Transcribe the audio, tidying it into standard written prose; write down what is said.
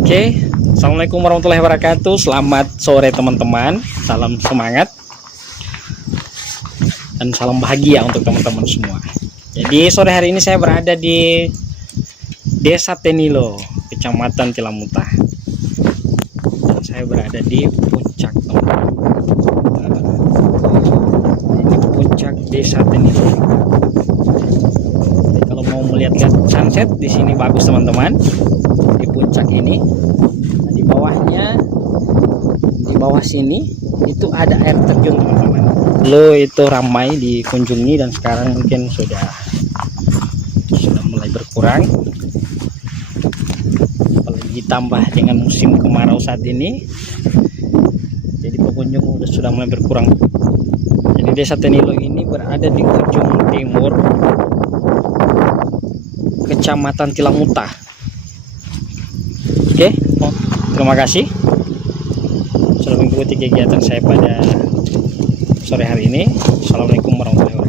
Oke, assalamualaikum warahmatullahi wabarakatuh. Selamat sore teman-teman. Salam semangat dan salam bahagia untuk teman-teman semua. Jadi sore hari ini saya berada di Desa Tenilo, Kecamatan Tilamuta. Dan saya berada di puncak, teman-teman. Ini puncak Desa Tenilo. Jadi kalau mau melihat sunset di sini bagus, teman-teman. Di puncak ini, nah, di bawahnya, di bawah sini itu ada air terjun, teman-teman. Dulu itu ramai dikunjungi dan sekarang mungkin sudah mulai berkurang, apalagi ditambah dengan musim kemarau saat ini, jadi pengunjung sudah mulai berkurang. Jadi Desa Tenilo ini berada di ujung timur Kecamatan Tilamuta. Oke, terima kasih sudah mengikuti kegiatan saya pada sore hari ini. Assalamualaikum warahmatullahi wabarakatuh.